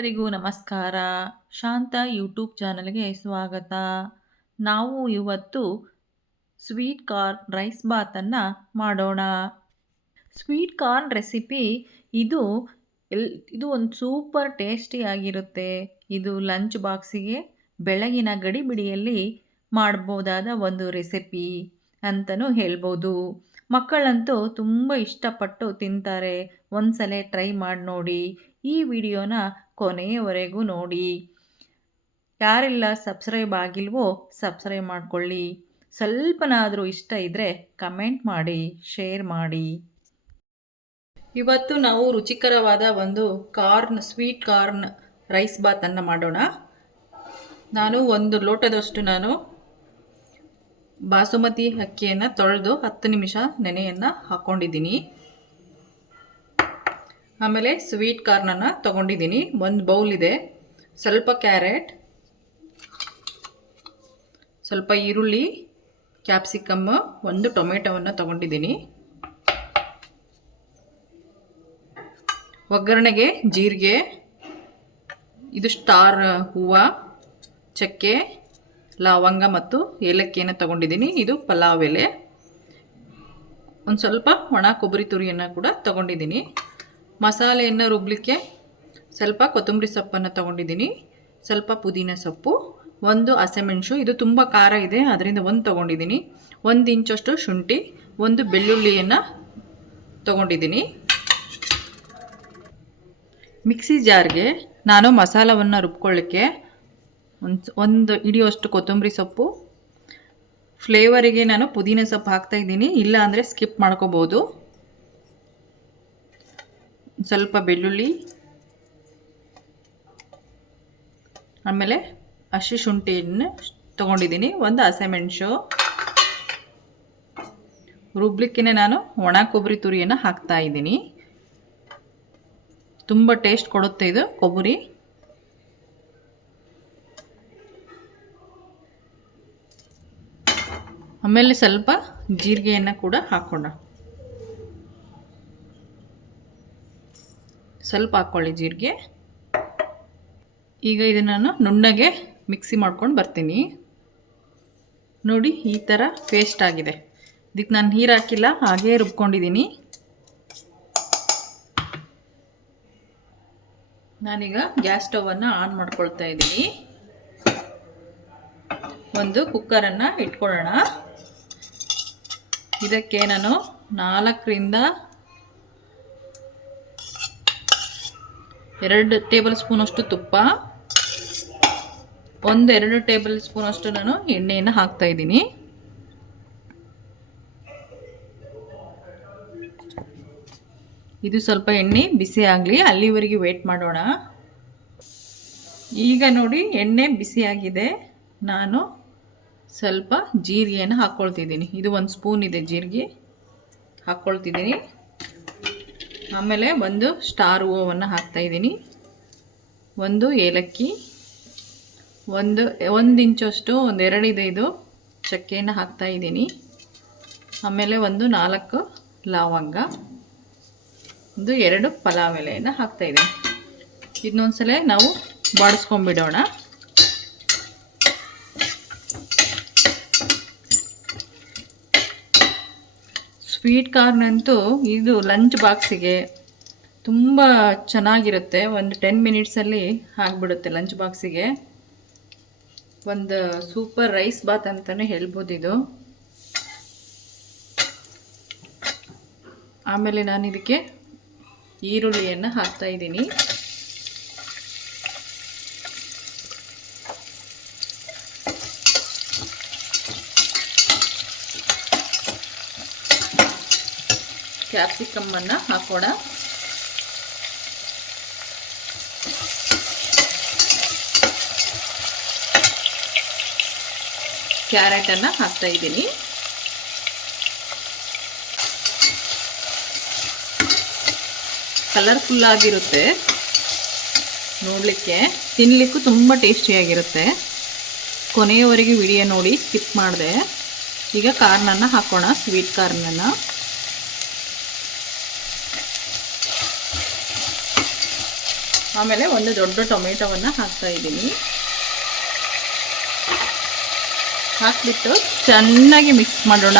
ಎಲ್ಲರಿಗೂ ನಮಸ್ಕಾರ. ಶಾಂತ ಯೂಟ್ಯೂಬ್ ಚಾನಲ್ಗೆ ಸ್ವಾಗತ. ನಾವು ಇವತ್ತು ಸ್ವೀಟ್ ಕಾರ್ನ್ ರೈಸ್ ಬಾತನ್ನು ಮಾಡೋಣ. ಸ್ವೀಟ್ ಕಾರ್ನ್ ರೆಸಿಪಿ ಇದು ಇದು ಒಂದು ಸೂಪರ್ ಟೇಸ್ಟಿಯಾಗಿರುತ್ತೆ. ಇದು ಲಂಚ್ ಬಾಕ್ಸಿಗೆ ಬೆಳಗಿನ ಗಡಿಬಿಡಿಯಲ್ಲಿ ಮಾಡ್ಬೋದಾದ ಒಂದು ರೆಸಿಪಿ ಅಂತಲೂ ಹೇಳ್ಬೋದು. ಮಕ್ಕಳಂತೂ ತುಂಬ ಇಷ್ಟಪಟ್ಟು ತಿಂತಾರೆ. ಒಂದ್ಸಲ ಟ್ರೈ ಮಾಡಿ ನೋಡಿ. ಈ ವಿಡಿಯೋನ ಕೊನೆಯವರೆಗೂ ನೋಡಿ. ಯಾರೆಲ್ಲ ಸಬ್ಸ್ಕ್ರೈಬ್ ಆಗಿಲ್ವೋ ಸಬ್ಸ್ಕ್ರೈಬ್ ಮಾಡ್ಕೊಳ್ಳಿ. ಸ್ವಲ್ಪನಾದರೂ ಇಷ್ಟ ಇದ್ದರೆ ಕಮೆಂಟ್ ಮಾಡಿ, ಶೇರ್ ಮಾಡಿ. ಇವತ್ತು ನಾವು ರುಚಿಕರವಾದ ಒಂದು ಸ್ವೀಟ್ ಕಾರ್ನ್ ರೈಸ್ ಬಾತನ್ನು ಮಾಡೋಣ. ನಾನು ಒಂದು ಲೋಟದಷ್ಟು ಬಾಸುಮತಿ ಅಕ್ಕಿಯನ್ನು ತೊಳೆದು 10 ನಿಮಿಷ ನೆನೆಯನ್ನು ಹಾಕ್ಕೊಂಡಿದ್ದೀನಿ. ಆಮೇಲೆ ಸ್ವೀಟ್ ಕಾರ್ನನ್ನು ತೊಗೊಂಡಿದ್ದೀನಿ. ಒಂದು ಬೌಲ್ ಇದೆ. ಸ್ವಲ್ಪ ಕ್ಯಾರೆಟ್, ಸ್ವಲ್ಪ ಈರುಳ್ಳಿ, ಕ್ಯಾಪ್ಸಿಕಮ್, ಒಂದು ಟೊಮೆಟೊವನ್ನು ತೊಗೊಂಡಿದ್ದೀನಿ. ಒಗ್ಗರಣೆಗೆ ಜೀರಿಗೆ, ಇದು ಸ್ಟಾರ್ ಹೂವು, ಚಕ್ಕೆ, ಲವಂಗ ಮತ್ತು ಏಲಕ್ಕಿಯನ್ನು ತೊಗೊಂಡಿದ್ದೀನಿ. ಇದು ಪಲಾವ್ ಎಲೆ. ಒಂದು ಸ್ವಲ್ಪ ಒಣ ಕೊಬ್ಬರಿ ತುರಿಯನ್ನು ಕೂಡ ತೊಗೊಂಡಿದ್ದೀನಿ. ಮಸಾಲೆಯನ್ನು ರುಬ್ಬಲಿಕ್ಕೆ ಸ್ವಲ್ಪ ಕೊತ್ತಂಬರಿ ಸೊಪ್ಪನ್ನು ತೊಗೊಂಡಿದ್ದೀನಿ, ಸ್ವಲ್ಪ ಪುದೀನ ಸೊಪ್ಪು, ಒಂದು ಹಸಿಮೆಣಸು, ಇದು ತುಂಬ ಖಾರ ಇದೆ ಅದರಿಂದ ಒಂದು ತೊಗೊಂಡಿದ್ದೀನಿ. 1 ಇಂಚಷ್ಟು ಶುಂಠಿ, ಒಂದು ಬೆಳ್ಳುಳ್ಳಿಯನ್ನು ತೊಗೊಂಡಿದ್ದೀನಿ. ಮಿಕ್ಸಿ ಜಾರ್ಗೆ ನಾನು ಮಸಾಲವನ್ನು ರುಬ್ಕೊಳ್ಳಿಕ್ಕೆ ಒಂದು ಹಿಡಿಯುವಷ್ಟು ಕೊತ್ತಂಬರಿ ಸೊಪ್ಪು, ಫ್ಲೇವರಿಗೆ ನಾನು ಪುದೀನ ಸೊಪ್ಪು ಹಾಕ್ತಾಯಿದ್ದೀನಿ, ಇಲ್ಲ ಅಂದರೆ ಸ್ಕಿಪ್ ಮಾಡ್ಕೋಬೋದು. ಸ್ವಲ್ಪ ಬೆಳ್ಳುಳ್ಳಿ, ಆಮೇಲೆ ಹಸಿ ಶುಂಠಿಯನ್ನು ತೊಗೊಂಡಿದ್ದೀನಿ, ಒಂದು ಹಸಿಮೆಣಸು. ರುಬ್ಲಿಕ್ಕೆ ನಾನು ಒಣ ಕೊಬ್ಬರಿ ತುರಿಯನ್ನು ಹಾಕ್ತಾಯಿದ್ದೀನಿ. ತುಂಬ ಟೇಸ್ಟ್ ಕೊಡುತ್ತೆ ಇದು ಕೊಬ್ಬರಿ. ಆಮೇಲೆ ಸ್ವಲ್ಪ ಜೀರಿಗೆಯನ್ನು ಕೂಡ ಹಾಕೋಣ. ಸ್ವಲ್ಪ ಹಾಕ್ಕೊಳ್ಳಿ ಜೀರಿಗೆ. ಈಗ ಇದನ್ನು ನಾನು ನುಣ್ಣಗೆ ಮಿಕ್ಸಿ ಮಾಡ್ಕೊಂಡು ಬರ್ತೀನಿ. ನೋಡಿ, ಈ ಥರ ಪೇಸ್ಟ್ ಆಗಿದೆ. ಇದಕ್ಕೆ ನಾನು ನೀರು ಹಾಕಿಲ್ಲ, ಹಾಗೇ ರುಬ್ಕೊಂಡಿದ್ದೀನಿ. ನಾನೀಗ ಗ್ಯಾಸ್ ಸ್ಟವನ್ನು ಆನ್ ಮಾಡ್ಕೊಳ್ತಾ ಇದ್ದೀನಿ. ಒಂದು ಕುಕ್ಕರನ್ನು ಇಟ್ಕೊಳ್ಳೋಣ. ಇದಕ್ಕೆ ನಾನು 4ರಿಂದ 2 ಟೇಬಲ್ ಸ್ಪೂನಷ್ಟು ತುಪ್ಪ, 1-2 ಟೇಬಲ್ ಸ್ಪೂನಷ್ಟು ನಾನು ಎಣ್ಣೆಯನ್ನು ಹಾಕ್ತಾಯಿದ್ದೀನಿ. ಇದು ಸ್ವಲ್ಪ ಎಣ್ಣೆ ಬಿಸಿ ಆಗಲಿ, ಅಲ್ಲಿವರೆಗೆ ವೇಟ್ ಮಾಡೋಣ. ಈಗ ನೋಡಿ, ಎಣ್ಣೆ ಬಿಸಿಯಾಗಿದೆ. ನಾನು ಸ್ವಲ್ಪ ಜೀರಿಗೆಯನ್ನು ಹಾಕ್ಕೊಳ್ತಿದ್ದೀನಿ. ಇದು 1 ಸ್ಪೂನ್ ಇದೆ ಜೀರಿಗೆ ಹಾಕ್ಕೊಳ್ತಿದ್ದೀನಿ. ಆಮೇಲೆ ಒಂದು ಸ್ಟಾರ್ ಹೂವನ್ನು ಹಾಕ್ತಾಯಿದ್ದೀನಿ, ಒಂದು ಏಲಕ್ಕಿ, ಒಂದು ಇಂಚಷ್ಟು, 2 ಇದೆ ಇದು ಚಕ್ಕೆಯನ್ನು ಹಾಕ್ತಾಯಿದ್ದೀನಿ. ಆಮೇಲೆ ಒಂದು 4 ಲವಂಗ, ಒಂದು 2 ಪಲಾವ್ ಎಲೆಯನ್ನು ಹಾಕ್ತಾಯಿದ್ದೀನಿ. ಇದನ್ನೊಂದ್ಸಲ ನಾವು ಬಾಡಿಸ್ಕೊಂಡ್ಬಿಡೋಣ. ಸ್ವೀಟ್ ಕಾರ್ನ್ ಅಂತೂ ಇದು ಲಂಚ್ ಬಾಕ್ಸಿಗೆ ತುಂಬ ಚೆನ್ನಾಗಿರುತ್ತೆ. ಒಂದು 10 ಮಿನಿಟ್ಸಲ್ಲಿ ಆಗಿಬಿಡುತ್ತೆ ಲಂಚ್ ಬಾಕ್ಸಿಗೆ. ಒಂದು ಸೂಪರ್ ರೈಸ್ ಬಾತ್ ಅಂತಲೇ ಹೇಳ್ಬೋದು ಇದು. ಆಮೇಲೆ ನಾನು ಇದಕ್ಕೆ ಈರುಳ್ಳಿಯನ್ನು ಹಾಕ್ತಾಯಿದ್ದೀನಿ. ಕ್ಯಾಪ್ಸಿಕಮ್ಮನ್ನು ಹಾಕೋಣ. ಕ್ಯಾರೆಟನ್ನು ಹಾಕ್ತಾಯಿದ್ದೀನಿ. ಕಲರ್ಫುಲ್ ಆಗಿರುತ್ತೆ ನೋಡಲಿಕ್ಕೆ, ತಿನ್ನಲಿಕ್ಕೂ ತುಂಬ ಟೇಸ್ಟಿಯಾಗಿರುತ್ತೆ. ಕೊನೆಯವರೆಗೆ ವಿಡಿಯೋ ನೋಡಿ, ಸ್ಕಿಪ್ ಮಾಡಿದೆ. ಈಗ ಕಾರ್ನನ್ನು ಹಾಕೋಣ, ಸ್ವೀಟ್ ಕಾರ್ನನ್ನು. ಆಮೇಲೆ ಒಂದು ದೊಡ್ಡ ಟೊಮೆಟೊವನ್ನು ಹಾಕ್ತಾಯಿದ್ದೀನಿ. ಹಾಕಿಬಿಟ್ಟು ಚೆನ್ನಾಗಿ ಮಿಕ್ಸ್ ಮಾಡೋಣ.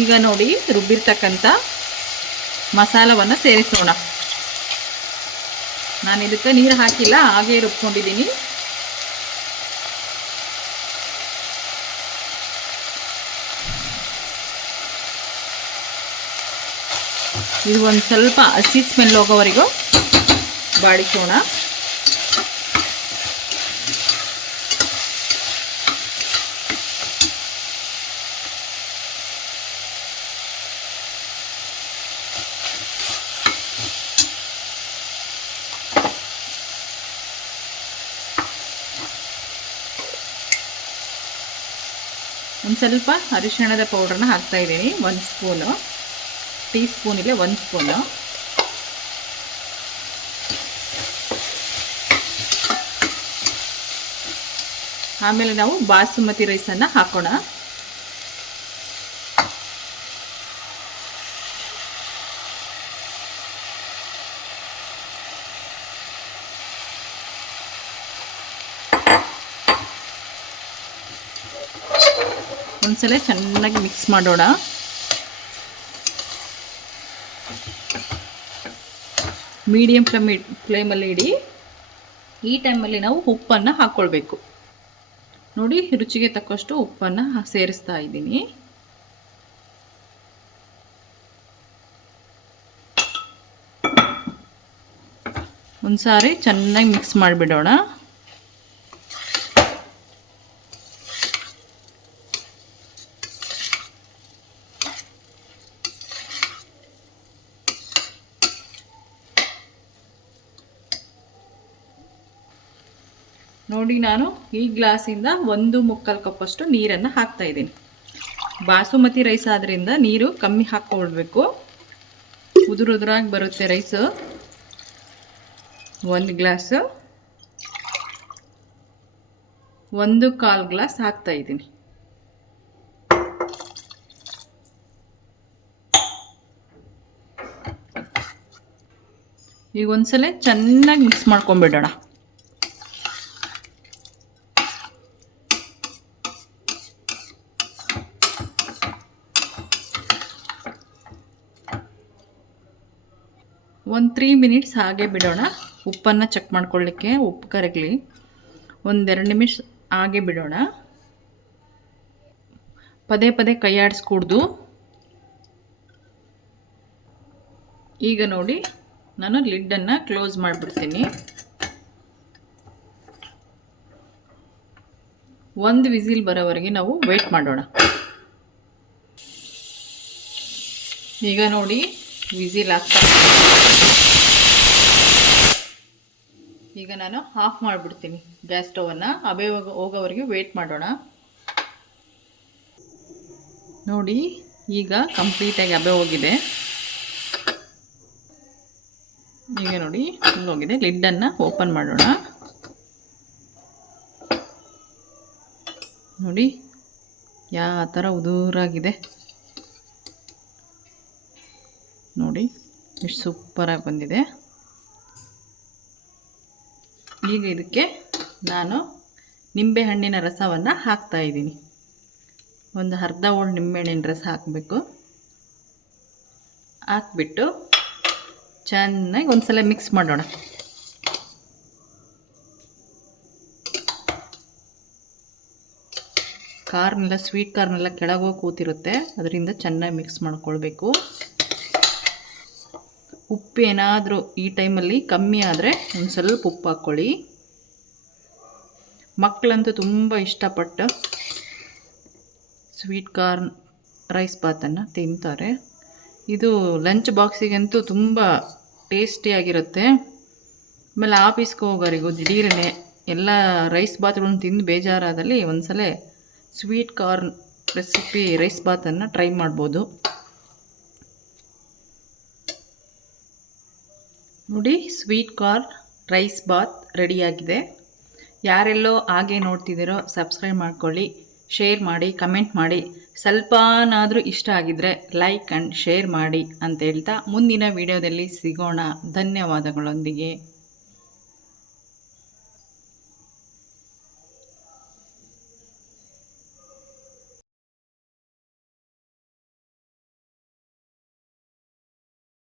ಈಗ ನೋಡಿ ರುಬ್ಬಿರ್ತಕ್ಕಂಥ ಮಸಾಲವನ್ನು ಸೇರಿಸೋಣ. ನಾನು ಇದಕ್ಕೆ ನೀರು ಹಾಕಿಲ್ಲ, ಹಾಗೆ ರುಬ್ಕೊಂಡಿದ್ದೀನಿ. ಇದು ಒಂದು ಸ್ವಲ್ಪ ಹಸಿ ಸ್ಮೆಲ್ ಹೋಗೋವರೆಗೂ ಬಾಡಿಸೋಣ. ಒಂದು ಸ್ವಲ್ಪ ಅರಿಶಿಣದ ಪೌಡ್ರನ್ನ ಹಾಕ್ತಾಯಿದ್ದೀನಿ. 1 ಸ್ಪೂನು, ಟೀ ಸ್ಪೂನಿಗೆ 1 ಸ್ಪೂನು. ಆಮೇಲೆ ನಾವು ಬಾಸುಮತಿ ರೈಸನ್ನು ಹಾಕೋಣ. ಒಂದ್ಸಲ ಚೆನ್ನಾಗಿ ಮಿಕ್ಸ್ ಮಾಡೋಣ. ಮೀಡಿಯಂ ಫ್ಲೇಮಲ್ಲಿ ಇಡಿ. ಈ ಟೈಮಲ್ಲಿ ನಾವು ಉಪ್ಪನ್ನು ಹಾಕ್ಕೊಳ್ಬೇಕು. ನೋಡಿ, ರುಚಿಗೆ ತಕ್ಕಷ್ಟು ಉಪ್ಪನ್ನು ಸೇರಿಸ್ತಾ ಇದ್ದೀನಿ. ಒಂದು ಸಾರಿ ಚೆನ್ನಾಗಿ ಮಿಕ್ಸ್ ಮಾಡಿಬಿಡೋಣ. ನೋಡಿ, ನಾನು ಈ ಗ್ಲಾಸಿಂದ 1/4 ಕಪ್ಪಷ್ಟು ನೀರನ್ನು ಹಾಕ್ತಾ ಇದ್ದೀನಿ. ಬಾಸುಮತಿ ರೈಸ್ ಆದ್ದರಿಂದ ನೀರು ಕಮ್ಮಿ ಹಾಕ್ಕೊಳ್ಬೇಕು. ಉದುರಾಗಿ ಬರುತ್ತೆ ರೈಸು. 1 ಗ್ಲಾಸು 1/4 ಗ್ಲಾಸ್ ಹಾಕ್ತಾ ಇದ್ದೀನಿ. ಈಗ ಒಂದ್ಸಲ ಚೆನ್ನಾಗಿ ಮಿಕ್ಸ್ ಮಾಡ್ಕೊಂಡ್ಬಿಡೋಣ. ಒಂದು 3 ಮಿನಿಟ್ಸ್ ಹಾಗೆ ಬಿಡೋಣ. ಉಪ್ಪನ್ನು ಚೆಕ್ ಮಾಡ್ಕೊಳ್ಳಿಕ್ಕೆ ಉಪ್ಪು ಕರಗಲಿ. 1-2 ನಿಮಿಷ ಹಾಗೆ ಬಿಡೋಣ. ಪದೇ ಪದೇ ಕೈ ಆಡಿಸ್ಕೂಡ್ದು. ಈಗ ನೋಡಿ, ನಾನು ಲಿಡ್ಡನ್ನು ಕ್ಲೋಸ್ ಮಾಡಿಬಿಡ್ತೀನಿ. 1 ವಿಸಿಲ್ ಬರೋವರೆಗೆ ನಾವು ವೆಯ್ಟ್ ಮಾಡೋಣ. ಈಗ ನೋಡಿ, ವಿಸಿಲ್ ಆಗ್ತಾ. ಈಗ ನಾನು ಆಫ್ ಮಾಡಿಬಿಡ್ತೀನಿ ಗ್ಯಾಸ್ ಸ್ಟವನ್ನು. ಹಬೆ ಹೋಗೋವರೆಗೆ ವೇಟ್ ಮಾಡೋಣ. ನೋಡಿ, ಈಗ ಕಂಪ್ಲೀಟಾಗಿ ಹಬೆ ಹೋಗಿದೆ. ಈಗ ನೋಡಿ ಫುಲ್ ಹೋಗಿದೆ. ಲಿಡ್ಡನ್ನು ಓಪನ್ ಮಾಡೋಣ. ನೋಡಿ ಯಾವ ಥರ ಉದುರಾಗಿದೆ. ನೋಡಿ ಎಷ್ಟು ಸೂಪರಾಗಿ ಬಂದಿದೆ. ಈಗ ಇದಕ್ಕೆ ನಾನು ನಿಂಬೆಹಣ್ಣಿನ ರಸವನ್ನು ಹಾಕ್ತಾಯಿದ್ದೀನಿ. ಒಂದು ಅರ್ಧ ಹೋಳು ನಿಂಬೆಹಣ್ಣಿನ ರಸ ಹಾಕಬೇಕು. ಹಾಕ್ಬಿಟ್ಟು ಚೆನ್ನಾಗಿ ಒಂದ್ಸಲ ಮಿಕ್ಸ್ ಮಾಡೋಣ. ಕಾರ್ನೆಲ್ಲ, ಸ್ವೀಟ್ ಕಾರ್ನೆಲ್ಲ ಕೆಳಗೋಗಿ ಕೂತಿರುತ್ತೆ, ಅದರಿಂದ ಚೆನ್ನಾಗಿ ಮಿಕ್ಸ್ ಮಾಡ್ಕೊಳ್ಬೇಕು. ಉಪ್ಪು ಏನಾದರೂ ಈ ಟೈಮಲ್ಲಿ ಕಮ್ಮಿ ಆದರೆ ಒಂದು ಸ್ವಲ್ಪ ಉಪ್ಪು ಹಾಕ್ಕೊಳ್ಳಿ. ಮಕ್ಕಳಂತೂ ತುಂಬ ಇಷ್ಟಪಟ್ಟು ಸ್ವೀಟ್ ಕಾರ್ನ್ ರೈಸ್ ಬಾತನ್ನು ತಿಂತಾರೆ. ಇದು ಲಂಚ್ ಬಾಕ್ಸಿಗಂತೂ ತುಂಬ ಟೇಸ್ಟಿಯಾಗಿರುತ್ತೆ. ಆಮೇಲೆ ಆಫೀಸ್ಗೆ ಹೋಗೋರಿಗೂ ದಿಢೀರನೆ ಎಲ್ಲ ರೈಸ್ ಬಾತ್ಗಳನ್ನು ತಿಂದು ಬೇಜಾರಾದಲ್ಲಿ ಒಂದ್ಸಲ ಸ್ವೀಟ್ ಕಾರ್ನ್ ರೆಸಿಪಿ ರೈಸ್ ಬಾತನ್ನು ಟ್ರೈ ಮಾಡ್ಬೋದು. ನೋಡಿ, ಸ್ವೀಟ್ ಕಾರ್ನ್ ರೈಸ್ ಬಾತ್ ರೆಡಿಯಾಗಿದೆ. ಯಾರೆಲ್ಲೋ ಹಾಗೆ ನೋಡ್ತಿದ್ದೀರೋ ಸಬ್ಸ್ಕ್ರೈಬ್ ಮಾಡ್ಕೊಳ್ಳಿ, ಶೇರ್ ಮಾಡಿ, ಕಮೆಂಟ್ ಮಾಡಿ. ಸ್ವಲ್ಪನಾದರೂ ಇಷ್ಟ ಆಗಿದ್ದರೆ ಲೈಕ್ ಆ್ಯಂಡ್ ಶೇರ್ ಮಾಡಿ ಅಂತ ಹೇಳ್ತಾ ಮುಂದಿನ ವಿಡಿಯೋದಲ್ಲಿ ಸಿಗೋಣ. ಧನ್ಯವಾದಗಳೊಂದಿಗೆ.